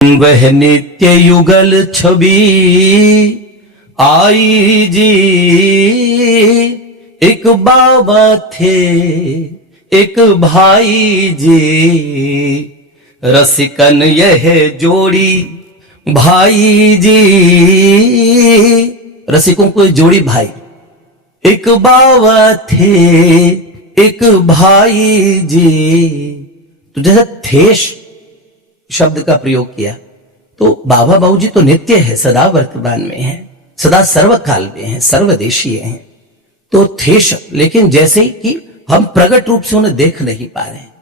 वह नित्य युगल छवि आई जी, एक बाबा थे एक भाई जी, रसिकन यह जोड़ी भाई जी, रसिकों को जोड़ी भाई, एक बाबा थे एक भाई जी। तो जैसे थे शब्द का प्रयोग किया तो बाबा बाबूजी तो नित्य है, सदा वर्तमान में है, सदा सर्वकाल में है, सर्वदेशीय है, तो थे शब्द। लेकिन जैसे कि हम प्रकट रूप से उन्हें देख नहीं पा रहे हैं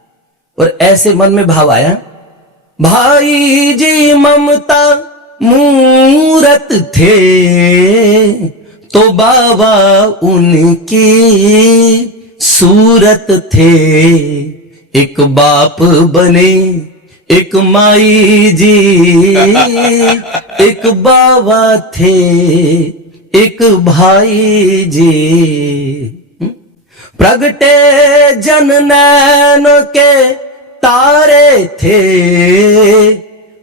और ऐसे मन में भाव आया, भाई जी ममता मूरत थे तो बाबा उनकी सूरत थे, एक बाप बने एक माई जी, एक बाबा थे एक भाई जी, प्रगटे जन नैनों के तारे थे,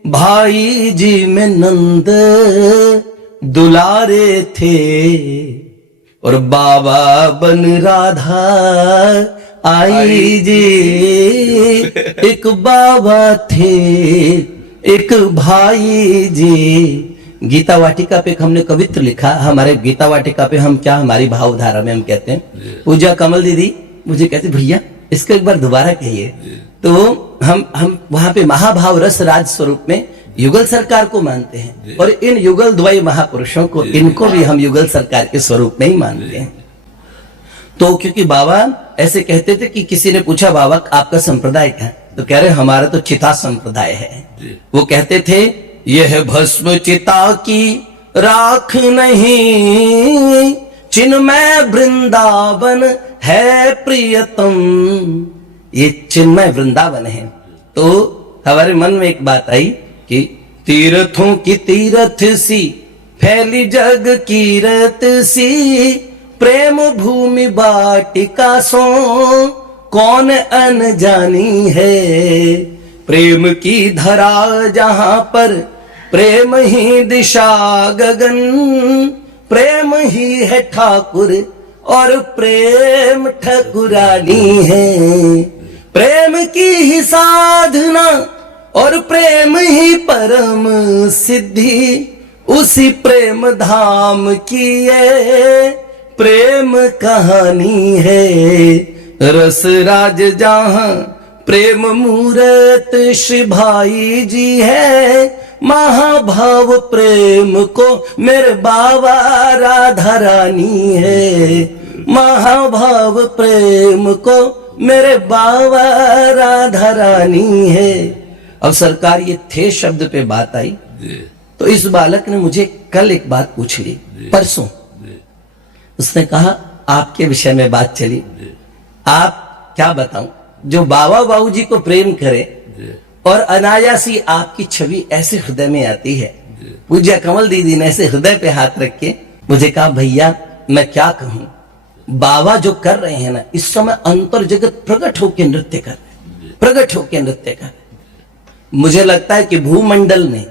भाई जी में नंद दुलारे थे, और बाबा बन राधा आई जी, एक बाबा थे एक भाई जी। गीता वाटिका पे हमने कवित्र लिखा, हमारे गीता वाटिका पे हम क्या, हमारी भावधारा में हम कहते हैं, पूजा कमल दीदी मुझे कहती भैया इसको एक बार दोबारा कहिए, तो हम वहां पे महाभाव रस राज स्वरूप में युगल सरकार को मानते हैं और इन युगल द्वय महापुरुषों को, इनको भी हम युगल सरकार के स्वरूप में ही मानते हैं। तो क्योंकि बाबा ऐसे कहते थे कि किसी ने पूछा बाबा आपका संप्रदाय क्या है, तो कह रहे हमारा तो चिता संप्रदाय है। वो कहते थे यह भस्म चिता की राख नहीं, चिन्मय वृंदावन है प्रियतम, ये चिन्मय वृंदावन है। तो हमारे मन में एक बात आई कि तीर्थों की तीर्थ सी फैली जग कीरत सी, प्रेम भूमि बाटिका सो कौन अनजानी है, प्रेम की धरा जहां पर प्रेम ही दिशा गगन, प्रेम ही है ठाकुर और प्रेम ठकुरानी है, प्रेम की ही साधना और प्रेम ही परम सिद्धि, उसी प्रेम धाम की ये प्रेम कहानी है, रस राज जहां प्रेम मूरत श्री भाई जी है, महाभाव प्रेम को मेरे बाबा राधा रानी है, महाभाव प्रेम को मेरे बाबा राधा रानी है। अब सरकार ये थे शब्द पे बात आई तो इस बालक ने मुझे कल एक बात पूछ ली, परसों उसने कहा आपके विषय में बात चली, आप क्या बताऊं, जो बाबा बाबूजी को प्रेम करे और अनायासी आपकी छवि ऐसे हृदय में आती है। पूज्य कमल दीदी ने ऐसे हृदय पे हाथ रख के मुझे कहा भैया मैं क्या कहूं, बाबा जो कर रहे हैं ना इस समय अंतर जगत प्रकट होकर नृत्य कर रहे, प्रकट होकर नृत्य कर रहे। मुझे लगता है कि भूमंडल में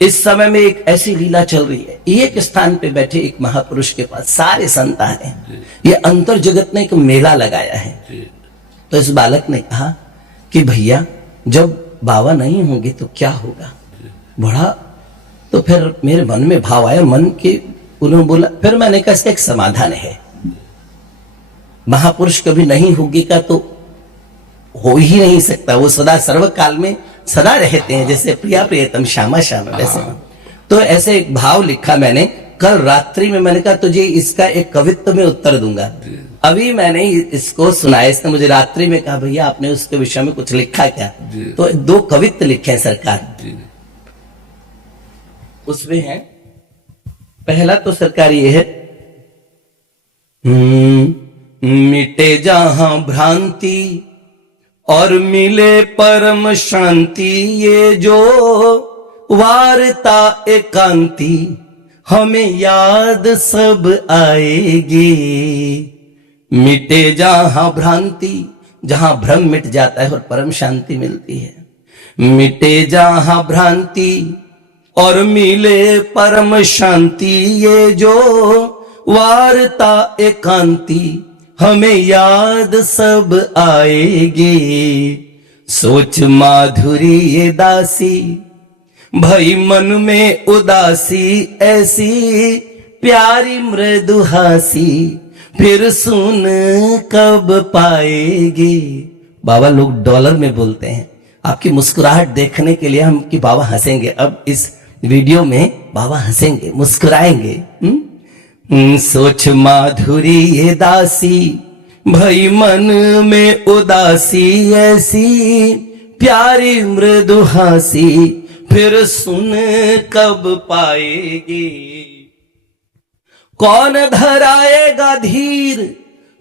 इस समय में एक ऐसी लीला चल रही है, एक स्थान पे बैठे एक महापुरुष के पास सारे संतान हैं, ये अंतर जगत ने एक मेला लगाया है। तो इस बालक ने कहा कि भैया जब बाबा नहीं होंगे तो क्या होगा, बड़ा तो फिर मेरे मन में भाव आया, मन के उन्होंने बोला, फिर मैंने कहा इसका एक समाधान है, महापुरुष कभी नहीं होगी का तो हो ही नहीं सकता, वो सदा सर्वकाल में सदा रहते हैं, जैसे प्रिया प्रियतम श्यामा श्यामा वैसे। तो ऐसे एक भाव लिखा मैंने कल रात्रि में, मैंने कहा तुझे इसका एक कवित्व में उत्तर दूंगा, अभी मैंने इसको सुनाया, इसने मुझे रात्रि में कहा भैया आपने उसके विषय में कुछ लिखा क्या, तो दो कवित्व लिखे हैं सरकार, उसमें है पहला तो सरकार ये है, मिटे जहां भ्रांति और मिले परम शांति, ये जो वार्ता एकांति हमें याद सब आएगी, मिटे जहां भ्रांति, जहां भ्रम मिट जाता है और परम शांति मिलती है, मिटे जहां भ्रांति और मिले परम शांति, ये जो वार्ता एकांती हमें याद सब आएगी। सोच माधुरी ये दासी, भई मन में उदासी, ऐसी प्यारी मृदु हासी फिर सुन कब पाएगी। बाबा लोग डॉलर में बोलते हैं, आपकी मुस्कुराहट देखने के लिए हम कि बाबा हंसेंगे। अब इस वीडियो में बाबा हंसेंगे, मुस्कुराएंगे। सोच माधुरी ये दासी, भई मन में उदासी, ऐसी प्यारी मृदु हासी फिर सुन कब पाएगी। कौन धराएगा धीर,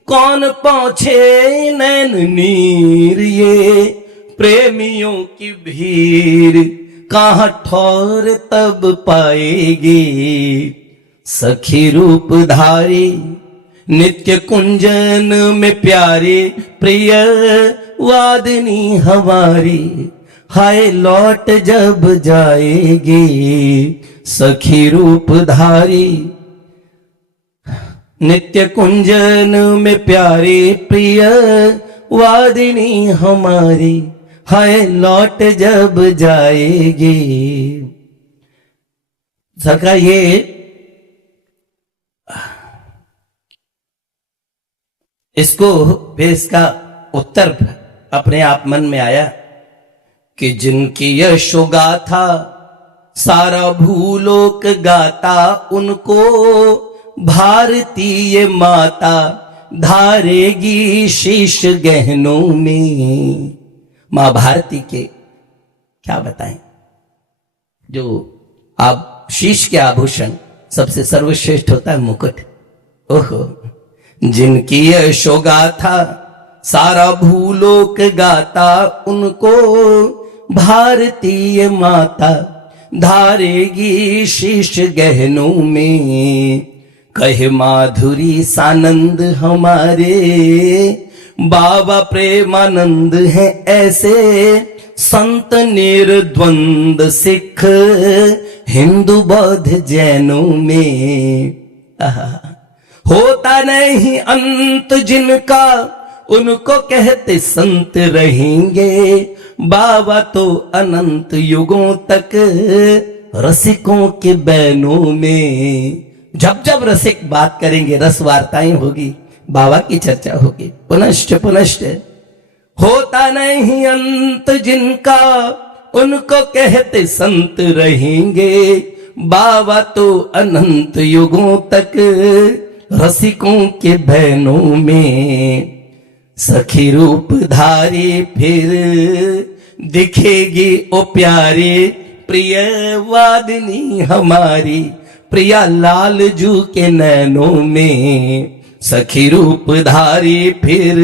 कौन पहुंचे नैन नीर, ये प्रेमियों की भीड़ कहां ठौर तब पाएगी। सखी रूप धारी नित्य कुंजन में प्यारी, प्रिय वादनी हमारी हाय लौट जब जाएगी। सखी रूप धारी नित्य कुंजन में प्यारी, प्रिय वादिनी हमारी हाय लौट जब जाएगी। सरकार ये इसको फिर इसका उत्तर अपने आप मन में आया कि जिनकी यशो गाथा सारा भूलोक गाता, उनको भारतीय माता धारेगी शीश गहनों में। मां भारती के क्या बताएं, जो आप शीश के आभूषण सबसे सर्वश्रेष्ठ होता है मुकुट। ओहो, जिनकी यशो गाथा सारा भूलोक गाता, उनको भारतीय माता धारेगी शीश गहनों में। कहे माधुरी सानंद हमारे बाबा प्रेमानंद हैं, ऐसे संत निर्द्वंद सिख हिंदू बौद्ध जैनों में। होता नहीं अंत जिनका, उनको कहते संत रहेंगे। बाबा तो अनंत युगों तक रसिकों के बैनों में। जब जब रसिक बात करेंगे, रस वार्ताएं होगी, बाबा की चर्चा होगी पुनश्च पुनश्च। होता नहीं अंत जिनका, उनको कहते संत रहेंगे। बाबा तो अनंत युगों तक रसिकों के बहनों में। सखी रूप धारी फिर दिखेगी ओ प्यारी, प्रिय वादिनी हमारी प्रिया लाल जू के नैनों में। सखी रूप धारी फिर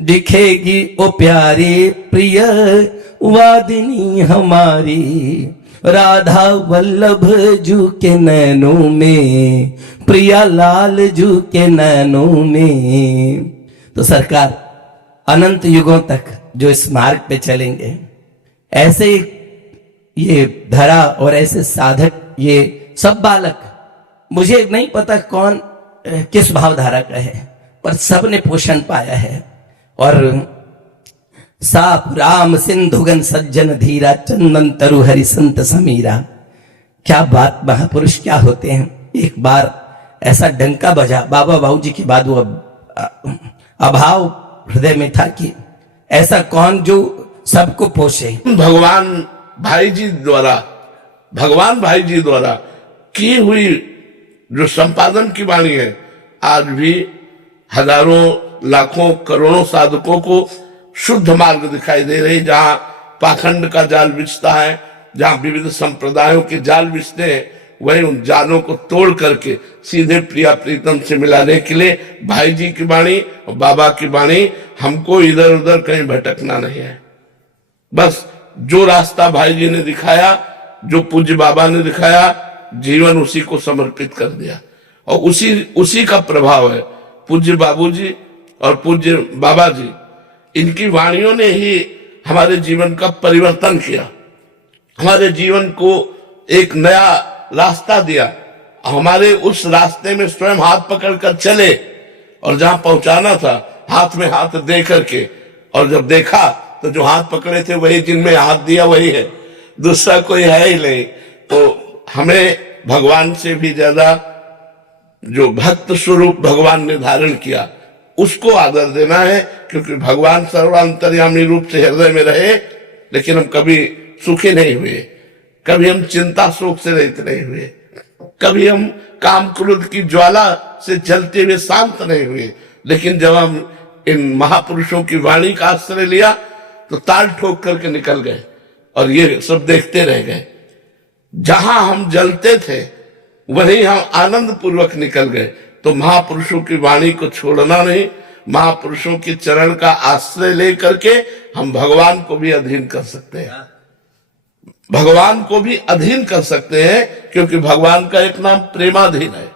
दिखेगी ओ प्यारी, प्रिय वादिनी हमारी राधा वल्लभ जू के नैनों में, प्रिया लाल जू के नैनों में। तो सरकार अनंत युगों तक जो इस मार्ग पे चलेंगे, ऐसे ये धरा और ऐसे साधक, ये सब बालक, मुझे नहीं पता कौन किस भावधारा का है, पर सब ने पोषण पाया है। और साप राम सिंधुगन सज्जन धीरा, चंदन तरु हरि संत समीरा। क्या बात, महापुरुष क्या होते हैं। एक बार ऐसा डंका बजा बाबा बाबूजी के बाद, वो अभाव हृदय में था कि ऐसा कौन जो सबको पोषे। भगवान भाई जी द्वारा की हुई जो संपादन की वाणी है, आज भी हजारों लाखों करोड़ों साधकों को शुद्ध मार्ग दिखाई दे रही। जहां पाखंड का जाल बिछता है, जहां विविध संप्रदायों के जाल बिछते हैं, वही उन जालों को तोड़ करके सीधे प्रिया प्रीतम से मिलाने के लिए भाई जी की वाणी और बाबा की वाणी, हमको इधर उधर कहीं भटकना नहीं है। बस जो रास्ता भाई जी ने दिखाया, जो पूज्य बाबा ने दिखाया, जीवन उसी को समर्पित कर दिया। और उसी का प्रभाव है। पूज्य बाबूजी और पूज्य बाबा जी, इनकी वाणियों ने ही हमारे जीवन का परिवर्तन किया, हमारे जीवन को एक नया रास्ता दिया। हमारे उस रास्ते में स्वयं हाथ पकड़कर चले और जहां पहुंचाना था हाथ में हाथ दे करके, और जब देखा तो जो हाथ पकड़े थे वही, जिनमें हाथ दिया वही है, दूसरा कोई है ही नहीं। तो हमें भगवान से भी ज्यादा जो भक्त स्वरूप भगवान ने धारण किया उसको आदर देना है, क्योंकि भगवान सर्वांतर्यामी रूप से हृदय में रहे, लेकिन हम कभी सुखी नहीं हुए, कभी हम चिंता शोक से रहित नहीं हुए, कभी हम काम क्रोध की ज्वाला से जलते हुए शांत नहीं हुए। लेकिन जब हम इन महापुरुषों की वाणी का आश्रय लिया तो ताल ठोक करके निकल गए और ये सब देखते रह गए। जहां हम जलते थे वहीं हम आनंद पूर्वक निकल गए। तो महापुरुषों की वाणी को छोड़ना नहीं, महापुरुषों के चरण का आश्रय लेकर के हम भगवान को भी अधीन कर सकते हैं, भगवान को भी अधीन कर सकते हैं, क्योंकि भगवान का एक नाम प्रेमाधीन है।